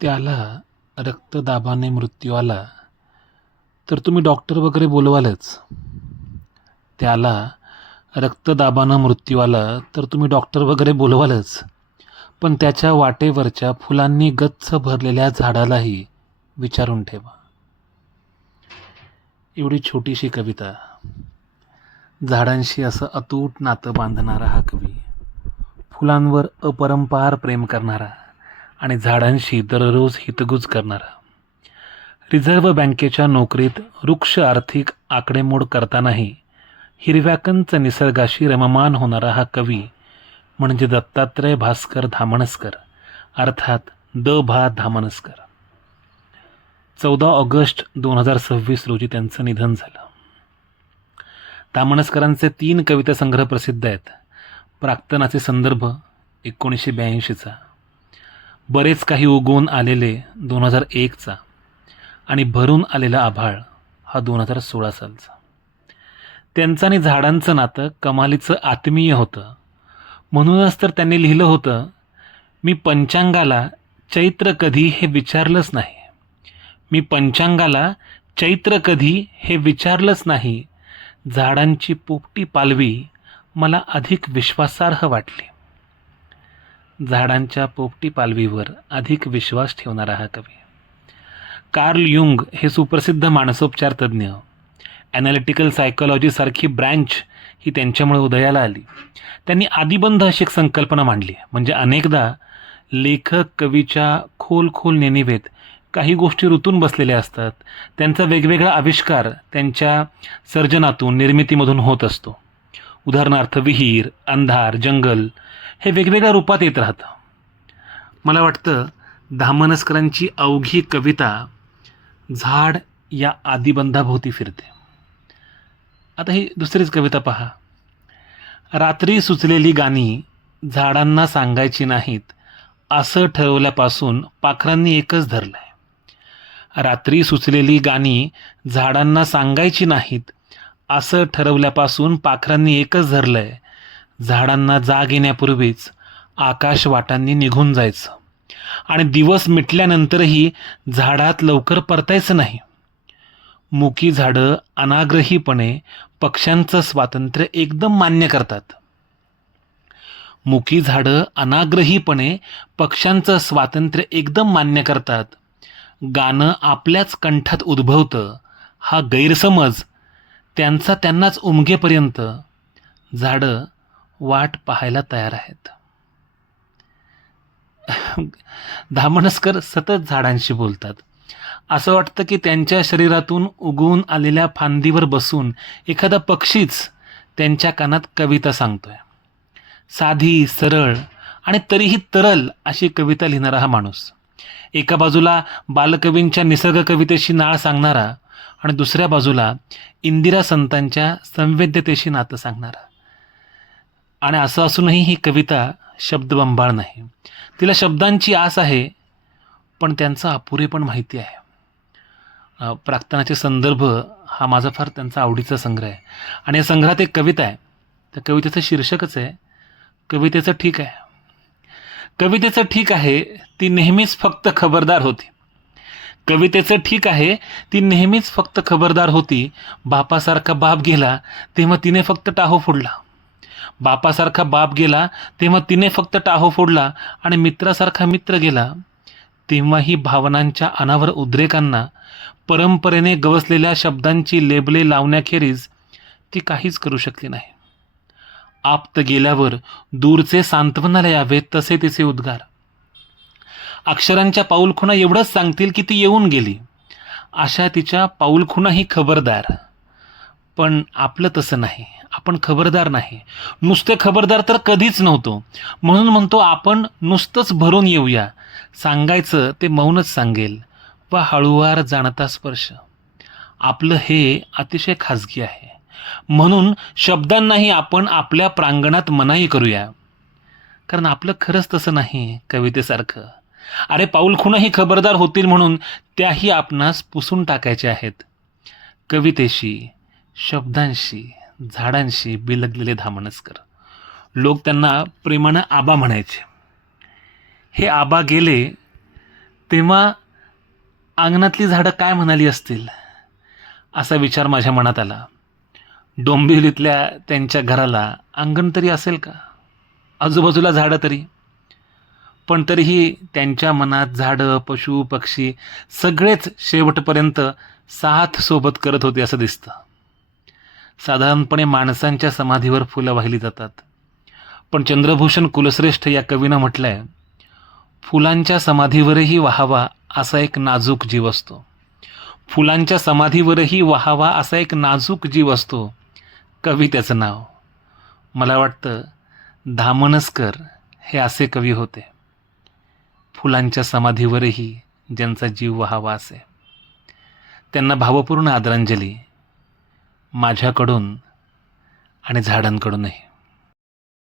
त्याला रक्तदाबाने मृत्यू आला तर तुम्ही डॉक्टर वगैरे बोलवालच. त्याला रक्तदाबानं मृत्यू आला तर तुम्ही डॉक्टर वगैरे बोलवालच. पण त्याच्या वाटेवरच्या फुलांनी गच्च भरलेल्या झाडालाही विचारून ठेवा. एवढी छोटीशी कविता, झाडांशी असं अतूट नातं बांधणारा हा कवी, फुलांवर अपरंपार प्रेम करणारा आणि झाडांशी दररोज हितगुज करणारा, रिझर्व्ह बँकेच्या नोकरीत वृक्ष आर्थिक आकडेमोड करतानाही हिरव्याकंच निसर्गाशी रममान होणारा हा कवी म्हणजे दत्तात्रय भास्कर धामणसकर, अर्थात द.भा. धामणसकर. 14 ऑगस्ट 2026 रोजी त्यांचं निधन झालं. धामणसकरांचे 3 कविता संग्रह प्रसिद्ध आहेत. प्राक्तनाचे संदर्भ 1982चा, बरेच काही उगवून आलेले 2001चा आणि भरून आलेला आभाळ हा 2016 सालचा. त्यांचं आणि झाडांचं नातं कमालीचं आत्मीय होतं. म्हणूनच तर त्यांनी लिहिलं होतं, मी पंचांगाला चैत्र कधी हे विचारलंच नाही. मी पंचांगाला चैत्र कधी हे विचारलंच नाही. झाडांची पोपटी पालवी मला अधिक विश्वासार्ह वाटली. झाडांच्या पोपटी पालवीवर अधिक विश्वास ठेवणारा हा कवी. कार्ल युंग हे सुप्रसिद्ध मानसोपचार तज्ज्ञ, ॲनालिटिकल सायकोलॉजीसारखी ब्रँच ही त्यांच्यामुळे उदयाला आली. त्यांनी आदिबंध अशी एक संकल्पना मांडली. म्हणजे अनेकदा लेखक कवीच्या खोल नेणिवेत काही गोष्टी रुतून बसलेल्या असतात. त्यांचा वेगवेगळा आविष्कार त्यांच्या सर्जनातून, निर्मितीमधून होत असतो. उदाहरणार्थ विहीर, अंधार, जंगल हे वेगवेगळ्या रूपात येत राहतं. मला वाटतं धामणसकरांची अवघी कविता झाड या आदिबंधाभोवती फिरते. आता ही दुसरीच कविता पहा. रात्री सुचलेली गाणी झाडांना सांगायची नाहीत असं ठरवल्यापासून पाखरांनी एकच धरलंय. रात्री सुचलेली गाणी झाडांना सांगायची नाहीत असं ठरवल्यापासून पाखरांनी एकच धरलंय. झाडांना जाग येण्यापूर्वीच आकाश वाटांनी निघून जायचं आणि दिवस मिटल्यानंतरही झाडात लवकर परतायचं नाही. मुकी झाडं अनाग्रहीपणे पक्ष्यांचं स्वातंत्र्य एकदम मान्य करतात. मुकी झाडं अनाग्रहीपणे पक्ष्यांचं स्वातंत्र्य एकदम मान्य करतात. गाणं आपल्याच कंठात उद्भवतं हा गैरसमज त्यांचा त्यांनाच उमगेपर्यंत झाडं वाट पाहायला तयार आहेत. धामणसकर सतत झाडांशी बोलतात. असं वाटतं की त्यांच्या शरीरातून उगवून आलेल्या फांदीवर बसून एखादा पक्षीच त्यांच्या कानात कविता सांगतोय. साधी, सरळ आणि तरीही तरल अशी कविता लिहिणारा हा माणूस. एका बाजूला बालकवींच्या निसर्ग कवितेशी नाळ सांगणारा आणि दुसऱ्या बाजूला इंदिरा संतांच्या संवेद्यतेशी नातं सांगणारा. आणि असं असूनही ही कविता शब्दबंबाळ नाही. तिला शब्दांची आस आहे, पण त्यांचा अपुरेपण माहिती आहे. प्राक्तनाचे संदर्भ हा माझा फार त्यांचा आवडीचा संग्रह आहे आणि या संग्रहात एक कविता आहे. त्या कवितेचं शीर्षकच आहे कवितेचं ठीक आहे. कवितेचं ठीक आहे ती नेहमीच फक्त खबरदार होती. कवितेचं ठीक आहे ती नेहमीच फक्त खबरदार होती. बापासारखा बाप गेला तेव्हा तिने फक्त टाहो फोडला. बापासारखा बाप गेला तेव्हा तिने फक्त टाहो फोडला आणि मित्रासारखा मित्र गेला तेव्हाही भावनांच्या अनावर उद्रेकांना परंपरेने गवसलेल्या शब्दांची लेबले लावण्याखेरीज ती काहीच करू शकली नाही. आप्त गेल्यावर दूरचे सांत्वनाला यावेत तसे तिचे उद्गार. अक्षरांच्या पाऊलखुणा एवढंच सांगतील की ती येऊन गेली. अशा तिच्या पाऊलखुणाही खबरदार. पण आपलं तसं नाही. आपण खबरदार नाही. नुसते खबरदार तर कधीच नव्हतो. म्हणून म्हणतो आपण नुसतंच भरून येऊया. सांगायचं ते मौनच सांगेल वा हळूवार जाणता स्पर्श. आपलं हे अतिशय खाजगी आहे. म्हणून शब्दांनाही आपण आपल्या प्रांगणात मनाई करूया. कारण आपलं खरंच तसं नाही कवितेसारखं. अरे पाऊलखुणाही खबरदार होतील म्हणून त्याही आपणास पुसून टाकायच्या आहेत. कवितेशी, शब्दांशी, झाडांशी बिलगलेले धामणसकर. लोक त्यांना प्रेमानं आबा म्हणायचे. हे आबा गेले तेव्हा अंगणातली झाडं काय म्हणाली असतील असा विचार माझ्या मनात आला. डोंबिवलीतल्या त्यांच्या घराला अंगण तरी असेल का, आजूबाजूला झाडं तरी, पण तरीही त्यांच्या मनात झाडं, पशु पक्षी सगळेच शेवटपर्यंत साथ सोबत करत होते असं दिसतं. साधारणपणे माणसांच्या समाधीवर फुलं वाहिली जातात, पण चंद्रभूषण कुलश्रेष्ठ या कवीनं म्हटलंय, फुलांच्या समाधीवरही वाहावा असा एक नाजूक जीव असतो. फुलांच्या समाधीवरही वाहावा असा एक नाजूक जीव असतो. कवी त्याचं नाव. मला वाटतं धामणसकर हे असे कवी होते. फुलांच्या समाधीवरही ज्यांचा जीव वाहावा असे. त्यांना भावपूर्ण आदरांजली माझ्याकडून आणि झाडांकडूनही.